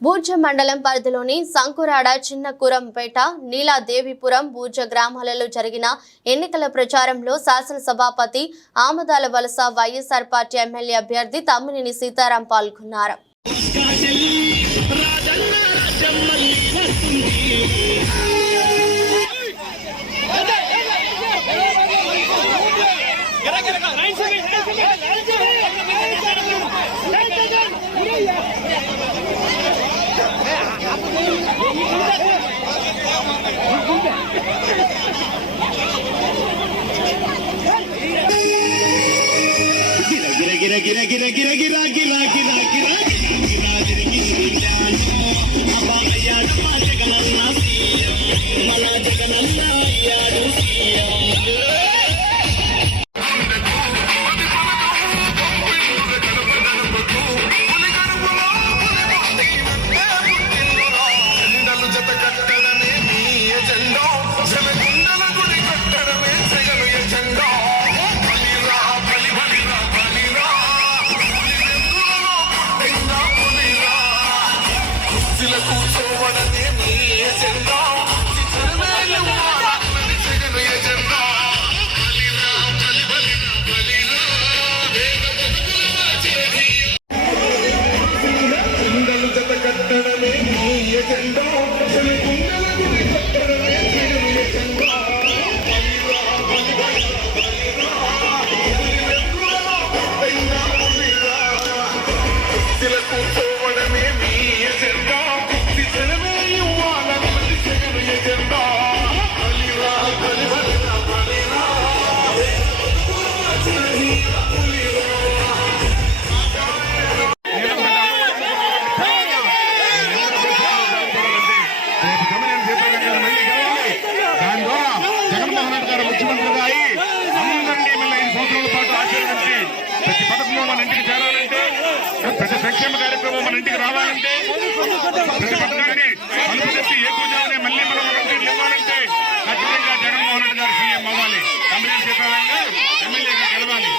బూర్జ మండలం పరిధిలోని సంకురాడ చిన్నకురంపేట నీలాదేవిపురం బూర్జ గ్రామాలలో జరిగిన ఎన్నికల ప్రచారంలో శాసనసభాపతి ఆమదాల వలస వైఎస్ఆర్ పార్టీ ఎమ్మెల్యే అభ్యర్థి తమ్మినేని సీతారాం పాల్గొన్నారు. గిర గిర గిర గిర గిర గిర గిర గిర ప్రతి సంక్షేమ కార్యక్రమం మన ఇంటికి రావాలంటే ప్రతి పథకాన్ని అనుసరించి ఏ కూర్చోని మళ్ళీ మనం ఇంటికి ఇవ్వాలంటే ఖచ్చితంగా జగన్మోహన్ రెడ్డి గారు సీఎం అవ్వాలి. తమ్మినేని సీతారాం గారు ఎమ్మెల్యేగా గెలవాలి.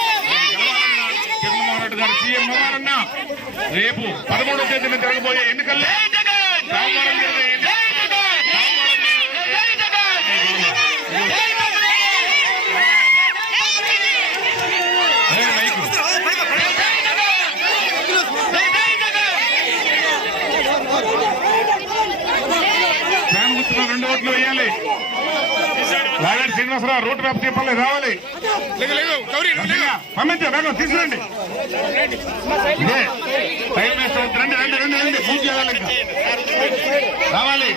గెలవాలన్నా జగన్మోహన్ రెడ్డి గారు సీఎం అవ్వాలన్నా రేపు 13వ తేదీన జరగబోయే ఎన్నికల్లో సోమవారం జరిగే రాజాడి శ్రీనివాసరావు రోడ్డు మ్యాప్ చెప్పాలి రావాలి. పంపించే వేగం తీసుకురండి. ఇదే టైం వేస్ట్ అవుతుంది. రండి రండి రండి రండి పూజ చేయాలి. ఇంకా రావాలి.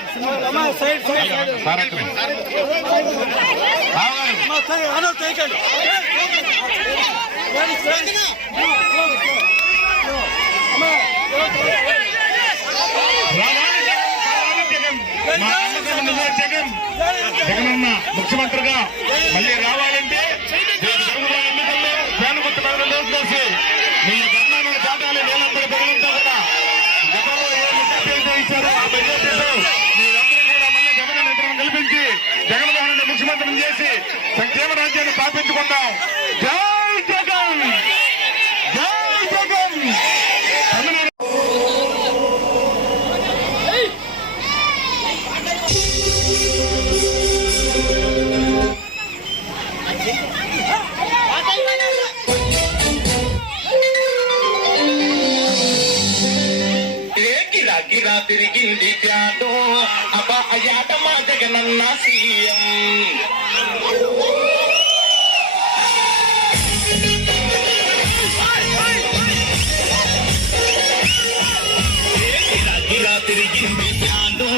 జగనన్న ముఖ్యమంత్రిగా మళ్ళీ రావాలంటే ఎన్నికల్లో పేనుగుర్తు కలిసి మీ గర్ణాలను దాటాలి. నేలందరూ ప్రజలంతా కూడా గతంలో ఏ మెజార్టీతో ఇచ్చారో ఆ మెజార్టీతో మీరందరూ కూడా మళ్ళీ జగన్ నేతలను కల్పించి జగన్మోహన్ రెడ్డి ముఖ్యమంత్రిని చేసి సంక్షేమ రాజ్యాన్ని స్థాపించుకుందాం. జై జగన్, జై జగన్. గిరా తిరిగింది ప్యాటో అబ్బా అయ్యాట మా జగనన్న సీఎం. గిరా తిరిగింది ప్యాటో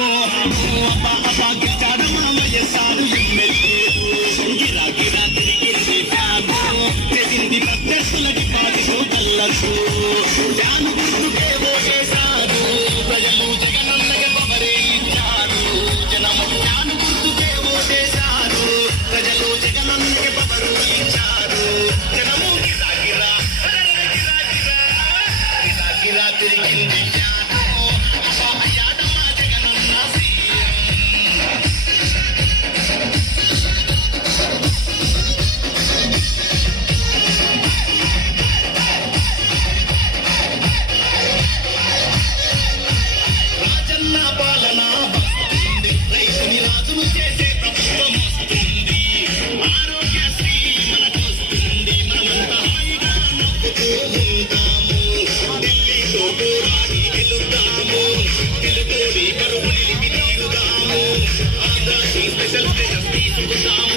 అబ్బా అబ్బా గిచ్చాడ మా వైఎస్ఆర్ ఎమ్మెల్యే. గిరా గిరా తిరిగింది ప్యాటో తెగింది ప్రత్యర్థులకి పాటితో కల్లసు ధ్యాను గుర్తుకే ఓటేశారు. ప్రజలు జగనన్నకి పవరే ఇచ్చారు. జనము జ్ఞాను గుర్తుకే ఓటేశారు. ప్రజలు జగనన్నకి పవరు ఇచ్చారు. జనము గిరా గిరా గిరా గిరా గిరా తిరిగింది జ్ఞానం. అయ్యాట మా జగనన్న సీఎం. స్పెషల్ స్టేటస్ తీసుకుందాము